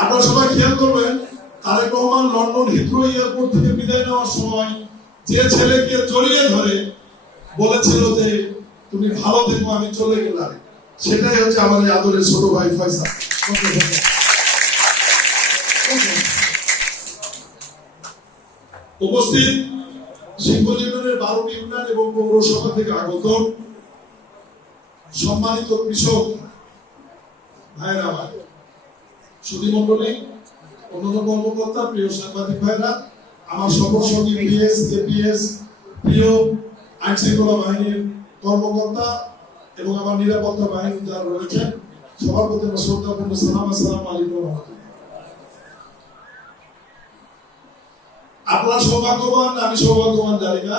আপনারা সবাই খেয়াল করবেন, Tarique Rahman London Heathrow airport থেকে বিদায় নেওয়ার সময় যে ছেলেকে জড়িয়ে ধরে বলেছিল যে তুমি ভালো থেকো, আমি চলে গেলাম, সেটাই হচ্ছে আমার এই আদরের ছোট ভাই ফয়সাল। উপস্থিত শিল্পজ ইউনিয়নের 12টি ইউনিয়ন এবং পৌরসভা থেকে আগত সম্মানিত কৃষক ভাইরা, আমার সুধী মন্ডলী, অন্যান্য কর্মকর্তা, প্রিয় সাংবাদিক ভাইরা, আমার সহসঙ্গী পিএস, এপিএস, প্রিয় আইন শৃঙ্খলা বাহিনীর কর্মকর্তা এবং আমার নিরাপত্তা বাহিনী যারা রয়েছেন, সবার প্রতি আমার শ্রদ্ধাপূর্ণ সালাম। আসসালামু আলাইকুম। আপনারা সৌভাগ্যবান, আমি সৌভাগ্যবান জানি না।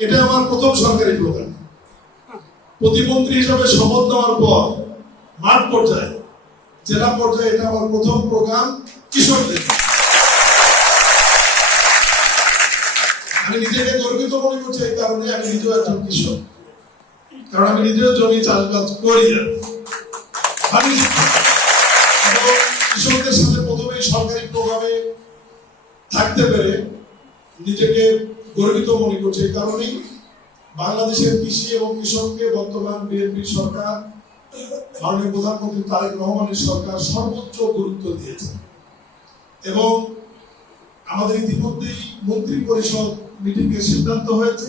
এটা আমার প্রথম সরকারি প্রোগ্রাম। প্রতিমন্ত্রী হিসাবে শপথ নেওয়ার পর মাঠ পর্যায়ে, জেলা পর্যায়ে এটা আমার প্রথম প্রোগ্রাম কৃষকদের। আমি নিজেকে গর্বিত মনে করছি এই কারণে, আমি নিজেও একজন কৃষক, কারণ আমি নিজেও জমি চাষবাস করি। কৃষকদের সাথে প্রথমে সরকারি প্রোগ্রামে থাকতে পেরে নিজেকে গর্বিত মনে করছে। এই কারণেই বাংলাদেশের কৃষি এবং কৃষককে বর্তমান বিএনপি সরকার, মাননীয় প্রধানমন্ত্রী তারেক রহমানের সরকার সর্বোচ্চ গুরুত্ব দিয়েছে। এবং আমাদের ইতিমধ্যেই মন্ত্রী পরিষদ মিটিং এর সিদ্ধান্ত হয়েছে,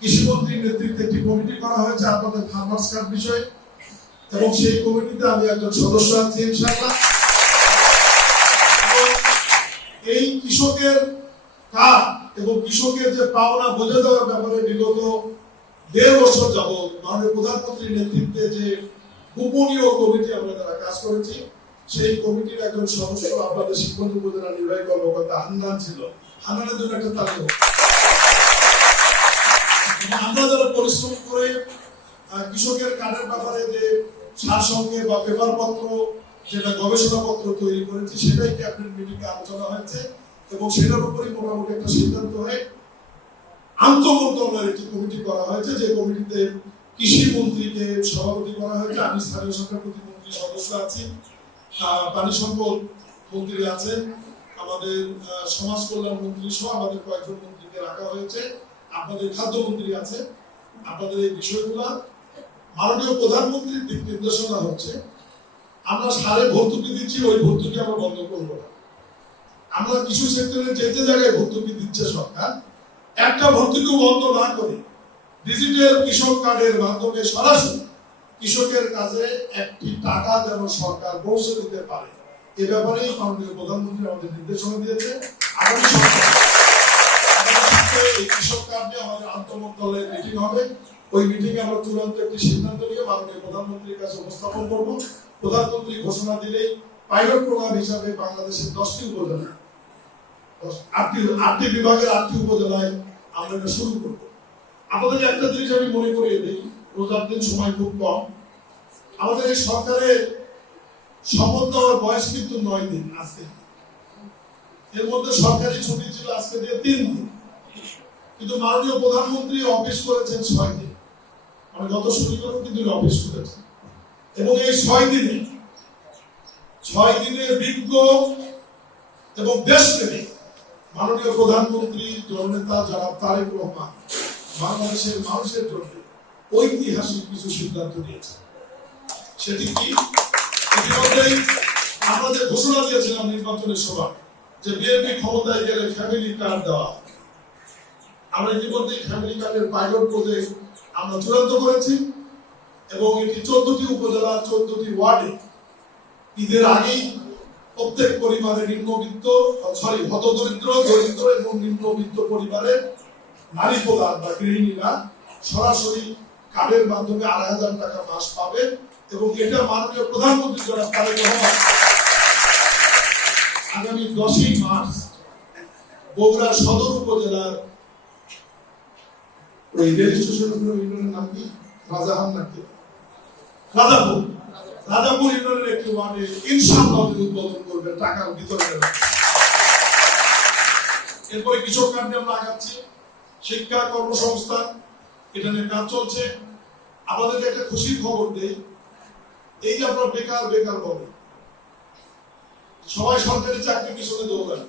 কৃষিমন্ত্রীর নেতৃত্বে একটি কমিটি করা হয়েছে আপনাদের ফার্মার্স কার্ড বিষয়ে, এবং সেই কমিটিতে আমি একজন সদস্য আছি ইনশাআল্লাহ। এই কৃষকের কার্ড এবং কৃষকের যে পাওনা বুঝে দেওয়ার ব্যাপারে বিগত 1.5 বছর যাবৎ মাননীয় প্রধানমন্ত্রীর নেতৃত্বে যে গোপনীয় কমিটি আমরা যারা কাজ করেছি, সেই কমিটির একজন সদস্য আপনাদের শিবগঞ্জ উপজেলা নির্বাহী কর্মকর্তা হান্নান ছিল। হান্নানের জন্য একটা তালিকা। আমরা যারা পরিশ্রম করে কৃষকের কার্ডের ব্যাপারে যে সারসংক্ষেপ বা পেপারপত্র, যেটা গবেষণাপত্র তৈরি করেছি, সেটাই ক্যাবিনেট মিটিং এ আলোচনা হয়েছে এবং সেটার উপরে মোটামুটি একটা সিদ্ধান্ত হয়ে আন্তঃমন্ত্রণালয়ের একটি কমিটি করা হয়েছে, যে কমিটিতে কৃষি মন্ত্রীকে সভাপতি করা হয়েছে, আমি স্থানীয় সরকার প্রতিমন্ত্রী সদস্য আছি, পানি সম্পদ মন্ত্রী আছেন, আমাদের সমাজ কল্যাণ মন্ত্রী সহ আমাদের কয়েকজন মন্ত্রীকে রাখা হয়েছে, আপনাদের খাদ্যমন্ত্রী আছে। আপনাদের এই বিষয়গুলা মাননীয় প্রধানমন্ত্রীর দিক নির্দেশনা হচ্ছে, আমরা সারে ভর্তুকি দিচ্ছি, ওই ভর্তুকি আমরা বন্ধ করবো না। আমরা কিছু সেক্টরে যে জায়গায় ভর্তুকি দিচ্ছে সরকার, একটা ভর্তুকি বন্ধ না করে ডিজিটাল কৃষক কার্ডের মাধ্যমে সরাসরি কৃষকের কাছে একটি টাকা যেন সরকার পৌঁছে দিতে পারে, এ ব্যাপারেই মাননীয় প্রধানমন্ত্রী আমাদের নির্দেশনা দিয়েছে। আগামী সপ্তাহে এই কৃষক কার্ড নিয়ে আমাদের আন্তঃমন্ত্রণালয়ের মিটিং হবে। ওই মিটিং এ আমরা চূড়ান্ত একটি সিদ্ধান্ত নিয়ে মাননীয় প্রধানমন্ত্রীর কাছে উপস্থাপন করব। প্রধানমন্ত্রী ঘোষণা দিলেই পাইলট প্রোগ্রাম হিসাবে বাংলাদেশের 10টি উপজেলা, 8টি বিভাগের 8টি উপজেলায় আমরা এটা শুরু করব। আপনাদের একটা জিনিস আমি মনে করিয়ে দিই, রোজার দিন সময় খুব কম। আমাদের এই সরকারের শপথ নেওয়ার বয়স কিন্তু 9 দিন। আজকে এর মধ্যে সরকারি ছুটি ছিল আজকে দিয়ে 3 দিন, কিন্তু মাননীয় প্রধানমন্ত্রী অফিস করেছেন 6 দিন। মানে গত শনিবারও কিন্তু অফিস করেছেন। এবং এই 6 দিনের বিজ্ঞ এবং দেশপ্রেমিক মাননীয় প্রধানমন্ত্রী জননেতা জনাব তারেক রহমান বাংলাদেশের মানুষের জন্য ঐতিহাসিক কিছু সিদ্ধান্ত নিয়েছেন। সেটি কি? ইতিমধ্যেই আমরা যে ঘোষণা দিয়েছিলাম নির্বাচনের সময়, যে বিএনপি ক্ষমতায় গেলে ফ্যামিলি কার্ড দেওয়া, আমরা ইতিমধ্যেই ফ্যামিলি কার্ডের পাইলট প্রজেক্ট আমরা চূড়ান্ত করেছি এবং এটি 14টি উপজেলা 14টি ওয়ার্ডে ঈদের আগেই প্রত্যেক পরিবারের হতদরিদ্র, দরিদ্র এবং নিম্নবিত্ত পরিবারের নারী প্রধান বা গৃহিণীরা সরাসরি কার্ডের মাধ্যমে 2,500 টাকা মাস পাবে। এবং এটা মাননীয় প্রধানমন্ত্রী জনাব তারেক রহমান আগামী 10ই মার্চ বগুড়া সদর উপজেলার ওই রেজিস্ট্রেশন ইউনিয়নের নাম কি, রাজাহান নাকি রাজাপুর ইউনিয়নের একটি ওয়ার্ডে ইনশাআল্লাহ উদ্বোধন করবে, টাকার বিতরণের। এরপরে কৃষক কার্ড নিয়ে আমরা আগাচ্ছি, শিক্ষা, কর্মসংস্থান, এটা নিয়ে কাজ চলছে। আপনাদেরকে একটা খুশির খবর দেই, এই যে আপনারা বেকার বলে, সবাই সরকারি চাকরি পিছনে দৌড়ায়,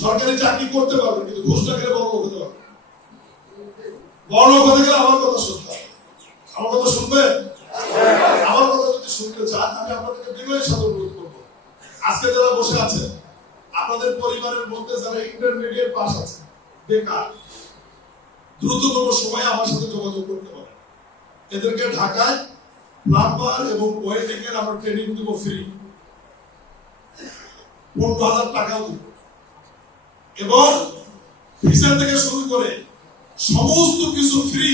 সরকারি চাকরি করতে পারবে কিন্তু ঘুষ না খেলে বড় লোক হতে পারবে। বড় লোক হতে গেলে আমার কথা শুনতে হবে। আমার কথা শুনবেন? আমার কথা যদি শুনতে চান আমি আপনাদেরকে বিনয়ের সাথে অনুরোধ করবো, আজকে যারা বসে আছেন আপনাদের পরিবারের মধ্যে যারা ইন্টারমিডিয়েট পাস আছে, বেকার, দ্রুততম সময়ে আমার সাথে যোগাযোগ করতে পারেন। এদেরকে ঢাকায় প্লাম্বার এবং ওয়েল্ডিং এর আমরা ট্রেনিং দিব ফ্রি, 15,000 টাকাও দিব, এবং ভিসা থেকে শুরু করে সমস্ত কিছু ফ্রি।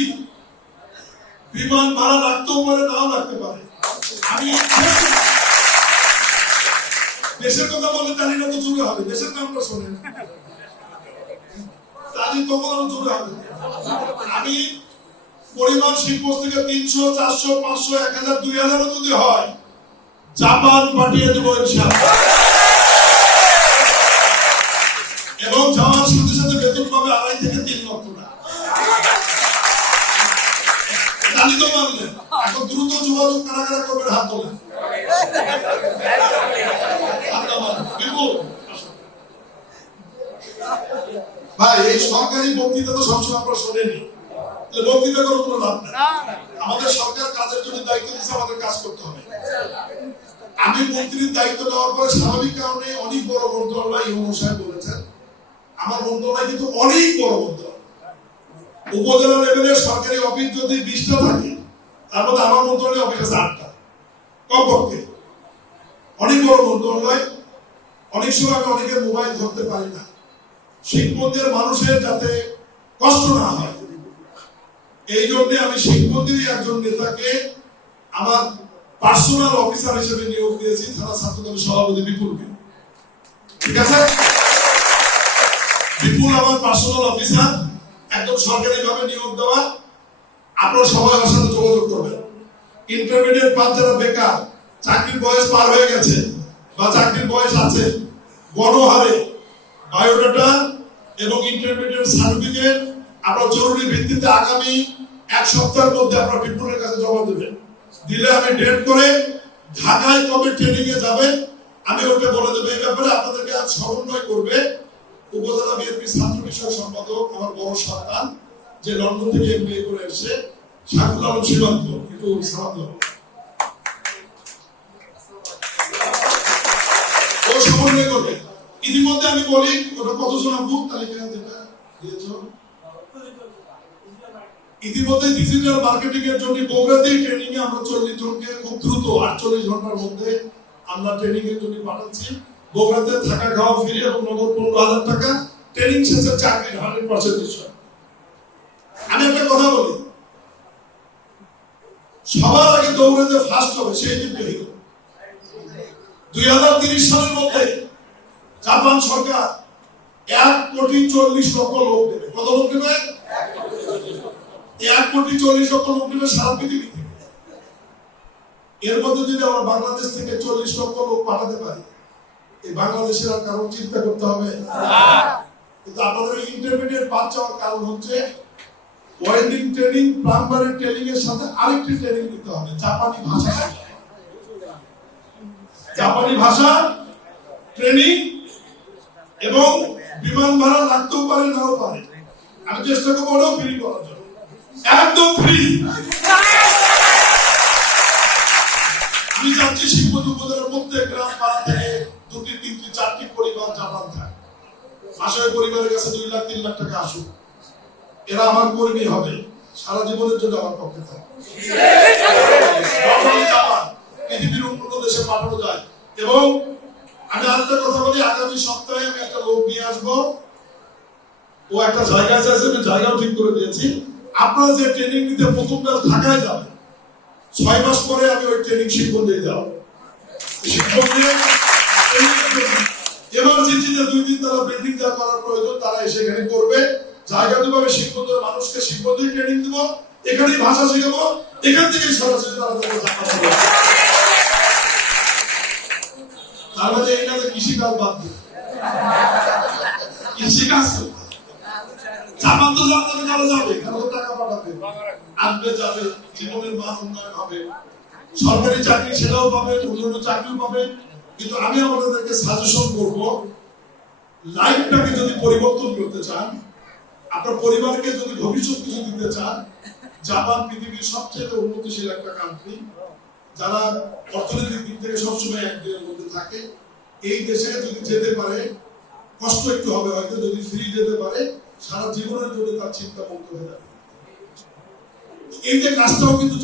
বিমান ভাড়া লাগতেও পারে, নাও লাগতে পারে। আমি দেশের কথা বলে তালিটা তো জোরে হবে, দেশের নামটা শোনেন, তালি তো বলানো জোরে হবে। আমি পরিমাণ শিল্প থেকে 300, 400, 500, 1000, 2000 যদি হয় জাপান পাঠিয়ে দেবো ইনশাআল্লাহ। এবং যাওয়ার সাথে সাথে বেতন পাবে 2.5 থেকে 3 লক্ষ টাকা। তালি তো মানলেন। এখন দ্রুত যোগাযোগ কারা কারা করবেন হাত তোলেন। ভাই এই সরকারি বক্তৃতা তো সবসময় আমরা শোনেনি, বক্তৃতা করে কোনো লাভ নেই। আমাদের সরকার কাজের জন্য দায়িত্ব দিচ্ছে, আমাদের কাজ করতে হবে। আমি মন্ত্রীর দায়িত্ব নেওয়ার পরে স্বাভাবিক কারণে অনেক বড় মন্ত্রণালয় ইউনূস সাহেব বলেছেন, আমার মন্ত্রণালয় কিন্তু অনেক বড় মন্ত্রণালয়। উপজেলা লেভেলের সরকারি অফিস যদি 20টা থাকে তার মধ্যে আমার মন্ত্রণালয় অফিস আছে 8টা কমপক্ষে। অনেক বড় মন্ত্রণালয়। অনেক সময় আমি অনেকের মোবাইল ধরতে পারি না, শিখমন্দির মানুষের যাতে কষ্ট না হয় এই জন্য আমি শিখমন্দিরই একজন নেতাকে আমার পার্সোনাল অফিসার হিসেবে নিয়োগ দিয়েছি, থানা ছাত্রদলের সভাপতি বিপুলকে। ঠিক আছে, বিপুল আমার পার্সোনাল অফিসার, একদম সরকারি ভাবে নিয়োগ দেওয়া। আপনারা সবাই আমার সাথে যোগাযোগ করবেন। ইন্টারমিডিয়েট পাস যারা বেকার, চাকরির বয়স পার হয়ে গেছে বা চাকরির বয়স আছে, গণহারে বায়োডাটা এবং ইন্টারমিডিয়েট সার্টিফিকেট আপনারা জরুরি ভিত্তিতে আগামী 1 সপ্তাহের মধ্যে আপনারা বিপুলের কাছে জমা দেবেন। দিলে আমি ডেট করে ঢাকায় কবে ট্রেনিং এ যাবেন আমি ওটা বলে দেবো। এই ব্যাপারে আপনাদেরকে আজ সমন্বয় করবে উপজেলা বিএনপি ছাত্র বিষয়ক সম্পাদক, আমার বড় সন্তান, যে লন্ডন থেকে এমবিএ করে এসে, শাকুল আলম সীমান্ত। একটু সালাম দেবো। ও সমন্বয় করবে। ইতিমধ্যে আমি বলি ওটা কতজন আপু তালিকা যেটা দিয়েছ, ইতিমধ্যে ডিজিটাল মার্কেটিং এর জন্য বগুড়াতেই ট্রেনিং এ আমরা 40 জনকে খুব দ্রুত 48 ঘন্টার মধ্যে আমরা ট্রেনিং এর জন্য পাঠাচ্ছি। বগুড়াতে থাকা খাওয়া ফ্রি এবং নগদ 15,000 টাকা। ট্রেনিং শেষে চাকরি 100% নিশ্চয়। আমি একটা কথা বলি, সবার আগে দৌড়ে যে ফার্স্ট হবে সেই দিন হিরো। 2030 সালের মধ্যে জাপান সরকার 1,40,00,000 লোক দেবে। কত লোক দেবে? 1,40,00,000 লোক দেবে সারা পৃথিবী থেকে। এর মধ্যে যদি আমরা বাংলাদেশ থেকে 40 লক্ষ লোক পাঠাতে পারি, এই বাংলাদেশের আর কারণ চিন্তা করতে হবে না। কিন্তু আপনাদের ইন্টারমিডিয়েট পাস চাওয়ার কারণ হচ্ছে ওয়েল্ডিং ট্রেনিং, প্লাম্বারের ট্রেনিং এর সাথে আরেকটি ট্রেনিং দিতে হবে, জাপানি ভাষা। জাপানি ভাষা ট্রেনিং এবং বিমান ভাড়া লাগতেও পারে, নাও পারে। আমি চেষ্টা করবো ওটাও ফ্রি করার জন্য, একদম ফ্রি। আমি চাচ্ছি শিবগঞ্জ উপজেলার প্রত্যেক গ্রাম পাড়া থেকে 2টি, 3টি, 4টি পরিবার জাপান থাকে। মাসে পরিবারের কাছে 2 লাখ 3 লাখ টাকা আসুক। এরা আমার কর্মী হবে, সারা জীবনের জন্য আমার পক্ষে থাকে। পৃথিবীর উন্নত দেশে পাঠানো যায়। এবং আমি আরেকটা কথা বলি, আগামী সপ্তাহে আমি একটা লোক নিয়ে আসবো। ও একটা জায়গা চাইছে, আমি জায়গাও ঠিক করে দিয়েছি। আপনারা যে ট্রেনিং নিতে প্রথমবার ঢাকায় যাবেন, 6 মাস পরে আমি ওই ট্রেনিং শিখবন্ধে যাব। শিখবন্ধে এমার্জেন্সিতে 2 দিন তারা বিল্ডিং যা করার প্রয়োজন তারা এসে এখানে করবে। জায়গা দেবো, শিখবন্ধের মানুষকে শিখবন্ধেই ট্রেনিং দিব, এখানেই ভাষা শেখাবো, এখান থেকে সরাসরি তারা তার মাঝে এই না যে কৃষিকাজ বাদ দিই, কৃষিকাজ জাপান তো জানতে যারা যাবে, কারণ টাকা পাঠাবে, আসবে যাবে, জীবনের মান উন্নয়ন হবে, সরকারি চাকরি সেটাও পাবে, অন্যান্য চাকরিও পাবে, কিন্তু আমি আপনাদেরকে সাজেশন করব, লাইফটাকে যদি পরিবর্তন করতে চান, আপনার পরিবারকে যদি ভবিষ্যৎ কিছু দিতে চান, জাপান পৃথিবীর সবচেয়ে উন্নতিশীল একটা কান্ট্রি, যারা অর্থনৈতিক দিক থেকে সবসময় এক দিনের মধ্যে থাকে, এই দেশে যদি যেতে পারে, কষ্ট একটু হবে হয়তো, যদি ফ্রি যেতে পারে সারা জীবনের জন্য তার চিন্তা মুক্ত হয়ে যাবে। এই যে কাজটাও কিন্তু